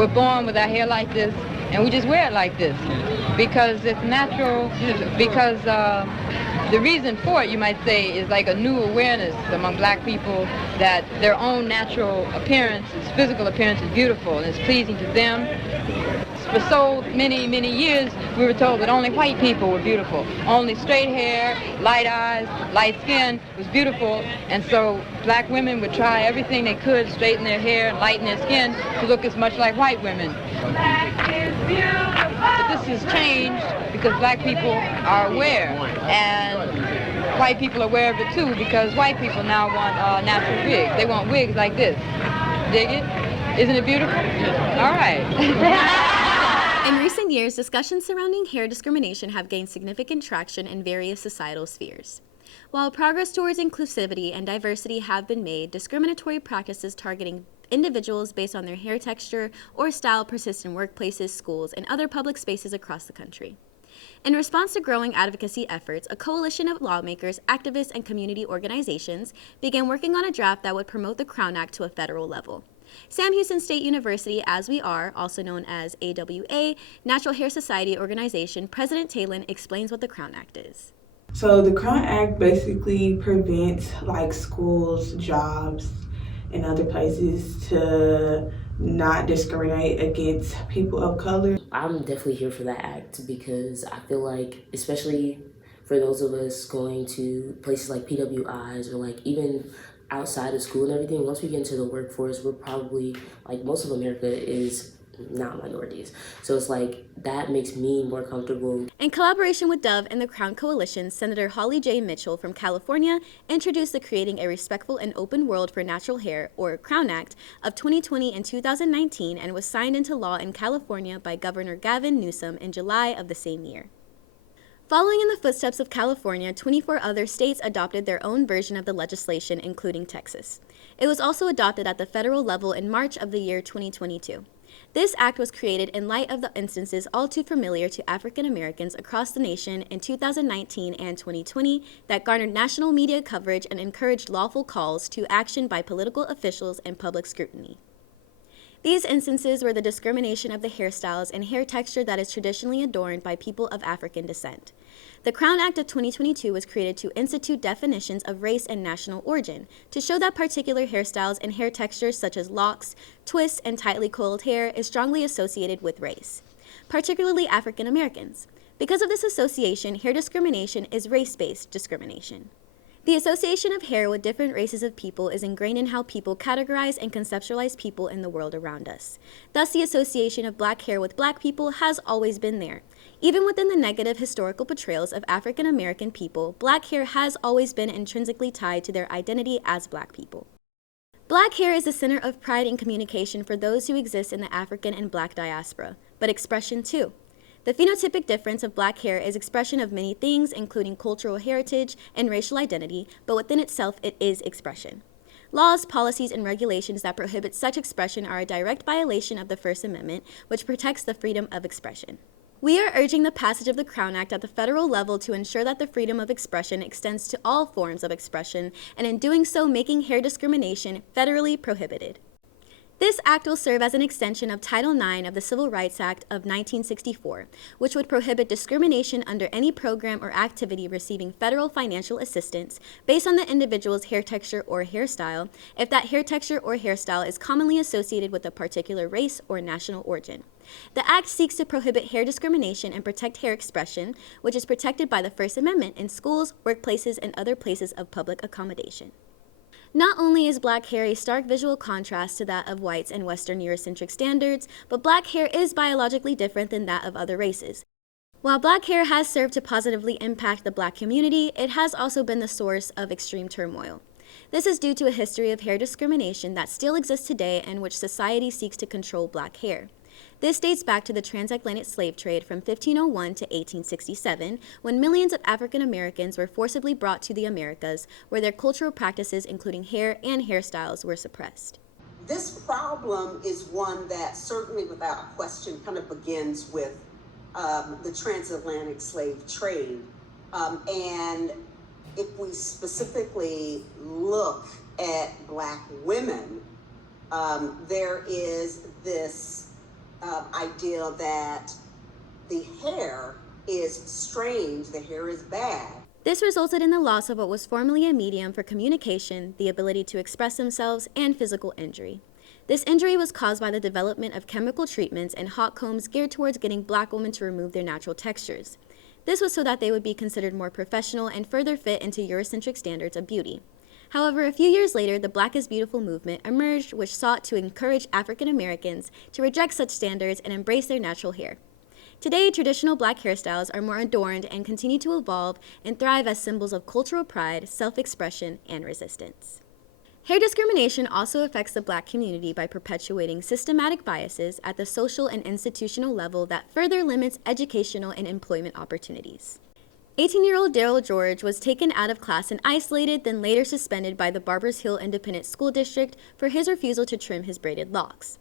we're born with our hair like this, and we just wear it like this because it's natural. Because the reason for it, you might say, is like a new awareness among black people that their own natural appearance, physical appearance, is beautiful and is pleasing to them. For so many, many years, we were told that only white people were beautiful. Only straight hair, light eyes, light skin was beautiful. And so black women would try everything they could to straighten their hair and lighten their skin to look as much like white women. But this has changed because black people are aware. And white people are aware of it too because white people now want natural wigs. They want wigs like this. Dig it? Isn't it beautiful? All right. In recent years, discussions surrounding hair discrimination have gained significant traction in various societal spheres. While progress towards inclusivity and diversity have been made, discriminatory practices targeting individuals based on their hair texture or style persist in workplaces, schools, and other public spaces across the country. In response to growing advocacy efforts, a coalition of lawmakers, activists, and community organizations began working on a draft that would promote the Crown Act to a federal level. Sam Houston State University, As We Are, also known as AWA, Natural Hair Society Organization, President Talon explains what the Crown Act is. So the Crown Act basically prevents like schools, jobs, and other places to not discriminate against people of color. I'm definitely here for that act because I feel like, especially for those of us going to places like PWIs or like even outside of school and everything, once we get into the workforce, we're probably, like most of America is not minorities. So it's like, that makes me more comfortable. In collaboration with Dove and the Crown Coalition, Senator Holly J. Mitchell from California introduced the Creating a Respectful and Open World for Natural Hair, or Crown Act, of 2020 and 2019 and was signed into law in California by Governor Gavin Newsom in July of the same year. Following in the footsteps of California, 24 other states adopted their own version of the legislation, including Texas. It was also adopted at the federal level in March of the year 2022. This act was created in light of the instances all too familiar to African Americans across the nation in 2019 and 2020 that garnered national media coverage and encouraged lawful calls to action by political officials and public scrutiny. These instances were the discrimination of the hairstyles and hair texture that is traditionally adorned by people of African descent. The Crown Act of 2022 was created to institute definitions of race and national origin, to show that particular hairstyles and hair textures such as locks, twists, and tightly coiled hair is strongly associated with race, particularly African Americans. Because of this association, hair discrimination is race-based discrimination. The association of hair with different races of people is ingrained in how people categorize and conceptualize people in the world around us. Thus, the association of black hair with black people has always been there. Even within the negative historical portrayals of African American people, black hair has always been intrinsically tied to their identity as black people. Black hair is a center of pride and communication for those who exist in the African and black diaspora, but expression too. The phenotypic difference of black hair is expression of many things, including cultural heritage and racial identity, but within itself it is expression. Laws, policies, and regulations that prohibit such expression are a direct violation of the First Amendment, which protects the freedom of expression. We are urging the passage of the Crown Act at the federal level to ensure that the freedom of expression extends to all forms of expression, and in doing so, making hair discrimination federally prohibited. This act will serve as an extension of Title IX of the Civil Rights Act of 1964, which would prohibit discrimination under any program or activity receiving federal financial assistance based on the individual's hair texture or hairstyle, if that hair texture or hairstyle is commonly associated with a particular race or national origin. The Act seeks to prohibit hair discrimination and protect hair expression, which is protected by the First Amendment in schools, workplaces, and other places of public accommodation. Not only is black hair a stark visual contrast to that of whites and Western Eurocentric standards, but black hair is biologically different than that of other races. While black hair has served to positively impact the black community, it has also been the source of extreme turmoil. This is due to a history of hair discrimination that still exists today and which society seeks to control black hair. This dates back to the transatlantic slave trade from 1501 to 1867, when millions of African Americans were forcibly brought to the Americas, where their cultural practices, including hair and hairstyles, were suppressed. This problem is one that certainly without question kind of begins with the transatlantic slave trade. And if we specifically look at black women, there is this idea that the hair is strange, the hair is bad. This resulted in the loss of what was formerly a medium for communication, the ability to express themselves, and physical injury. This injury was caused by the development of chemical treatments and hot combs geared towards getting black women to remove their natural textures. This was so that they would be considered more professional and further fit into Eurocentric standards of beauty. However, a few years later, the Black is Beautiful movement emerged, which sought to encourage African Americans to reject such standards and embrace their natural hair. Today, traditional black hairstyles are more adorned and continue to evolve and thrive as symbols of cultural pride, self-expression, and resistance. Hair discrimination also affects the black community by perpetuating systematic biases at the social and institutional level that further limits educational and employment opportunities. 18-year-old Daryl George was taken out of class and isolated, then later suspended by the Barbers Hill Independent School District for his refusal to trim his braided locks.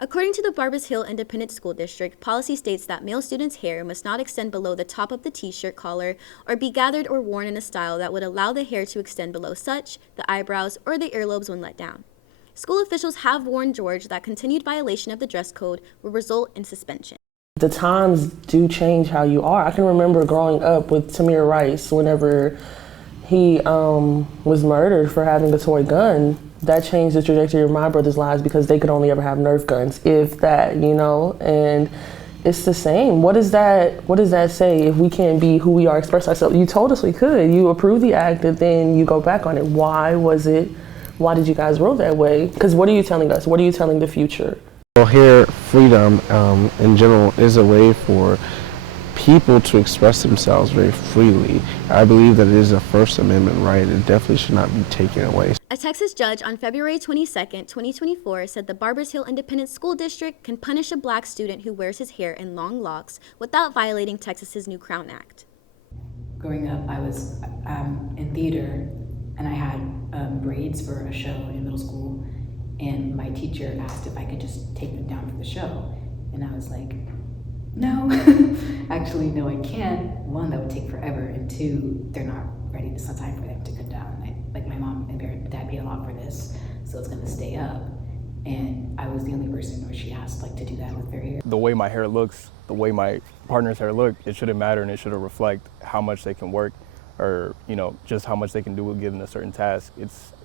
According to the Barbers Hill Independent School District, policy states that male students' hair must not extend below the top of the t-shirt collar or be gathered or worn in a style that would allow the hair to extend below such, the eyebrows, or the earlobes when let down. School officials have warned George that continued violation of the dress code will result in suspension. The times do change how you are. I can remember growing up with Tamir Rice whenever he was murdered for having a toy gun. That changed the trajectory of my brother's lives because they could only ever have Nerf guns, if that, and it's the same. What does that say if we can't be who we are, express ourselves? You told us we could. You approved the act, and then you go back on it. Why did you guys rule that way? Because what are you telling us? What are you telling the future? Well, hair freedom in general is a way for people to express themselves very freely. I believe that it is a First Amendment right. It definitely should not be taken away. A Texas judge on February 22, 2024 said the Barbers Hill Independent School District can punish a black student who wears his hair in long locks without violating Texas's new Crown Act. Growing up, I was in theater and I had braids for a show in middle school, and my teacher asked if I could just take them down for the show. And I was like, no, actually, no, I can't. One, that would take forever, and two, they're not ready. It's not time for them to come down. My mom and dad paid a lot for this, so it's gonna stay up. And I was the only person where she asked to do that with their hair. The way my hair looks, the way my partner's hair look, it shouldn't matter, and it shouldn't reflect how much they can work or, just how much they can do given a certain task.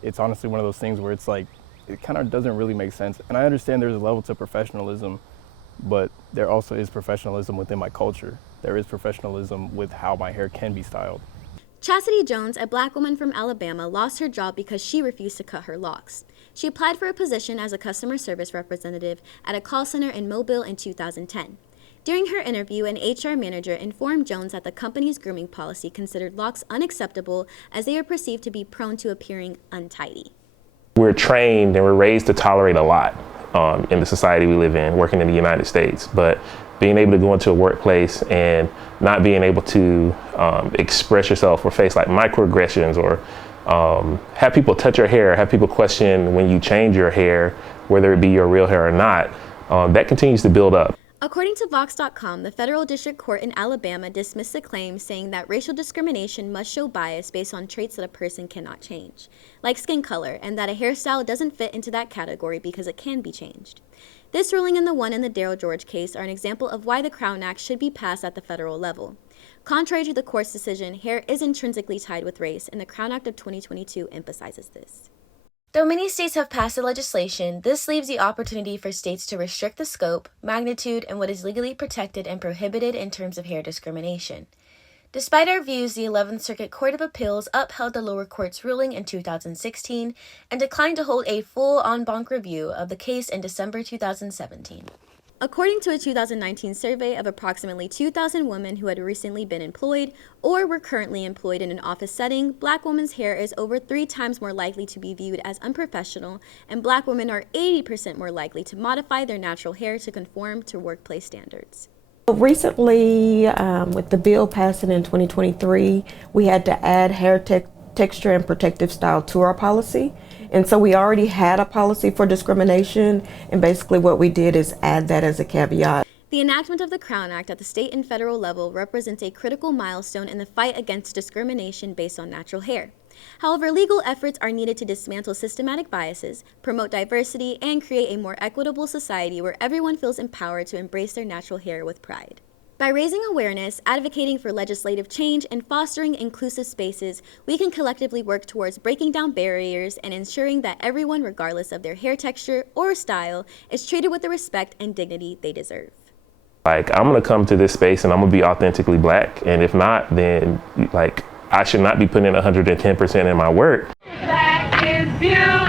It's honestly one of those things where it's like, it kind of doesn't really make sense. And I understand there's a level to professionalism, but there also is professionalism within my culture. There is professionalism with how my hair can be styled. Chastity Jones, a black woman from Alabama, lost her job because she refused to cut her locks. She applied for a position as a customer service representative at a call center in Mobile in 2010. During her interview, an HR manager informed Jones that the company's grooming policy considered locks unacceptable as they are perceived to be prone to appearing untidy. We're trained and we're raised to tolerate a lot in the society we live in, working in the United States. But being able to go into a workplace and not being able to express yourself or face microaggressions or have people touch your hair, have people question when you change your hair, whether it be your real hair or not, that continues to build up. According to Vox.com, the federal district court in Alabama dismissed the claim, saying that racial discrimination must show bias based on traits that a person cannot change, like skin color, and that a hairstyle doesn't fit into that category because it can be changed. This ruling and the one in the Daryl George case are an example of why the Crown Act should be passed at the federal level. Contrary to the court's decision, hair is intrinsically tied with race, and the Crown Act of 2022 emphasizes this. Though many states have passed the legislation, this leaves the opportunity for states to restrict the scope, magnitude, and what is legally protected and prohibited in terms of hair discrimination. Despite our views, the 11th Circuit Court of Appeals upheld the lower court's ruling in 2016 and declined to hold a full en banc review of the case in December 2017. According to a 2019 survey of approximately 2,000 women who had recently been employed or were currently employed in an office setting, black women's hair is over 3 times more likely to be viewed as unprofessional, and black women are 80% more likely to modify their natural hair to conform to workplace standards. Recently, with the bill passing in 2023, we had to add hair texture and protective style to our policy. And so we already had a policy for discrimination, and basically what we did is add that as a caveat. The enactment of the Crown Act at the state and federal level represents a critical milestone in the fight against discrimination based on natural hair. However, legal efforts are needed to dismantle systematic biases, promote diversity, and create a more equitable society where everyone feels empowered to embrace their natural hair with pride. By raising awareness, advocating for legislative change, and fostering inclusive spaces, we can collectively work towards breaking down barriers and ensuring that everyone, regardless of their hair texture or style, is treated with the respect and dignity they deserve. Like, I'm gonna come to this space and I'm gonna be authentically Black, and if not, then like I should not be putting in 110% in my work. Black is beautiful.